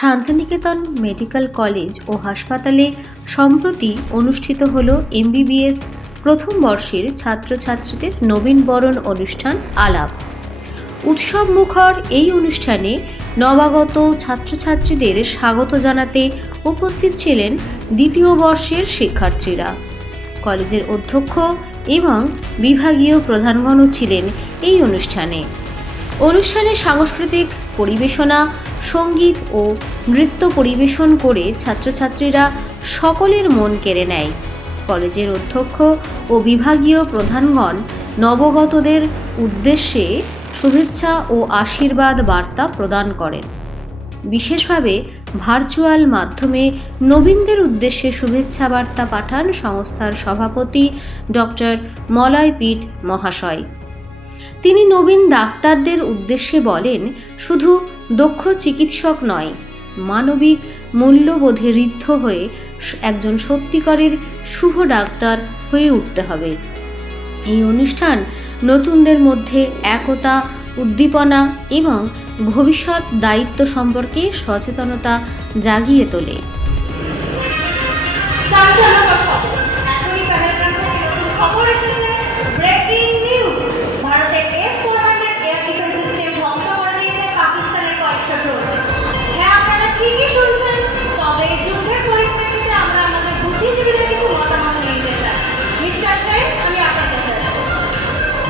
Santiniketan medical college ও হাসপাতালে সম্প্রতি অনুষ্ঠিত হল এমবিবিএস প্রথম বর্ষের ছাত্রছাত্রীদের নবীনবরণ অনুষ্ঠান আলাপ। উৎসব মুখর এই অনুষ্ঠানে নবাগত ছাত্রছাত্রীদের স্বাগত জানাতে উপস্থিত ছিলেন দ্বিতীয় বর্ষের শিক্ষার্থীরা। কলেজের অধ্যক্ষ এবং বিভাগীয় প্রধানগণও ছিলেন এই অনুষ্ঠানে। সাংস্কৃতিক পরিবেশনা, সঙ্গীত ও নৃত্য পরিবেশন করে ছাত্রছাত্রীরা সকলের মন কেড়ে নেয়। কলেজের অধ্যক্ষ ও বিভাগীয় প্রধানগণ নবগতদের উদ্দেশ্যে শুভেচ্ছা ও আশীর্বাদ বার্তা প্রদান করেন। বিশেষভাবে ভার্চুয়াল মাধ্যমে নবীনদের উদ্দেশ্যে শুভেচ্ছা বার্তা পাঠান সংস্থার সভাপতি ডক্টর মলয় পিট মহাশয়। তিনি নবীন ডাক্তারদের উদ্দেশ্যে বলেন, শুধু দক্ষ চিকিৎসক নয়, মানবিক মূল্যবোধে ঋদ্ধ হয়ে একজন সত্যিকারের শুভ ডাক্তার হয়ে উঠতে হবে। এই অনুষ্ঠান নতুনদের মধ্যে একতা, উদ্দীপনা এবং ভবিষ্যৎ দায়িত্ব সম্পর্কে সচেতনতা জাগিয়ে তোলে।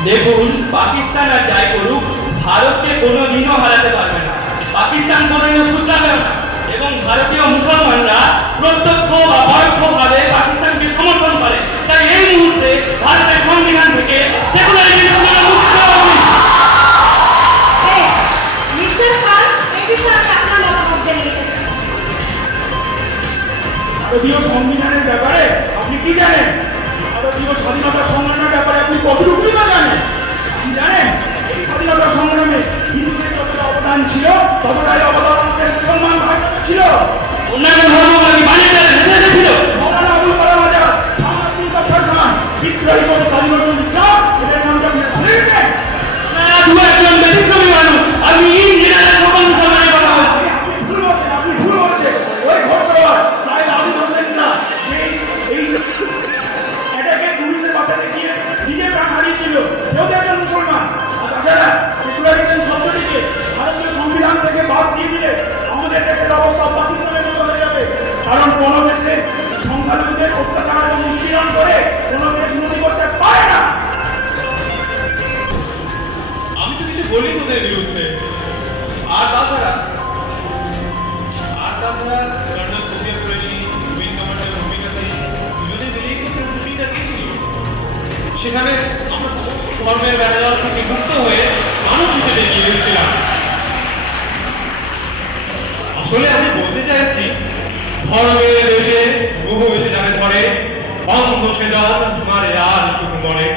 দেখুন, পাকিস্তান আর যাই করুক, ভারতকে কোনোদিনও হারাতে পারবে না। পাকিস্তান কোনোদিনও শুধরাবে না এবং ভারতীয় মুসলমানরা প্রত্যক্ষ বা পরোক্ষভাবে পাকিস্তানকে সমর্থন করে। তাই এই মুহূর্তে ভারতের সংবিধান থেকে সেকুলারিজম মুক্ত হবে। ভারতীয় সংবিধানের ব্যাপারে আপনি কি জানেন? ভারতীয় স্বাধীনতা সংগ্রামের ব্যাপারে আপনি কতটুকু জানেন? কি জানেন? এই স্বাধীনতা সংগ্রামে হিন্দুদের যতটা অবদান ছিল, ততটাই অবদান আমাদের মুসলমান ভাইদের ছিল। অন্যান্য ধর্মগুলি বাণিজ্যের ভেসে ছিল। মৌলানা আবুল কালাম আজাদ, আব্দুল গাফফার খান, বিদ্রোহী কবি কাজী নজরুল ইসলাম, এদের নামটা আপনি ভুলে গেছেন? দু একজন ব্যতিক্রমী মানুষ, আমি ইঞ্জিনিয়ারের সকল মুসলমানের কথা বলছি। আপনি ভুল বলছেন। ওই ঘোষণায় সাহেব আবু হোসেন ইসলাম এই এটাকে টুরিস্টের বাঁচাতে গিয়ে নিজের প্রাণ হারিয়েছিল, সেও তো একজন মুসলমান। আর তাছাড়া সেকুলারিজম শব্দটিকে ভারতীয় সংবিধান থেকে বাদ দিয়ে দিলে আমাদের দেশের অবস্থা পাকিস্তানের মতো হয়ে যাবে। কারণ কোনো দেশে সংখ্যালঘুদের অত্যাচার এবং নিপীড়ন করে কোনো দেশ উন্নতি করতে পারে না। আমি তো কিছু বলি তোদের বিরুদ্ধে। আর তাছাড়া colonel Sofiya Qureshi, wing commander Rafika Singh দুজনে মিলেই তো ছুটিটা দিয়েছিল। সেখানে আমরা ধর্মের ব্যানার থেকে মুক্ত হয়ে মানুষ হিসেবে এগিয়ে এসেছিলাম। আসলে আমি বলতে চাইছি, ধর্মের দেশে বহু এসে যাবে ধরে, অন্ধ সে জল মারে আর সুখ মরে।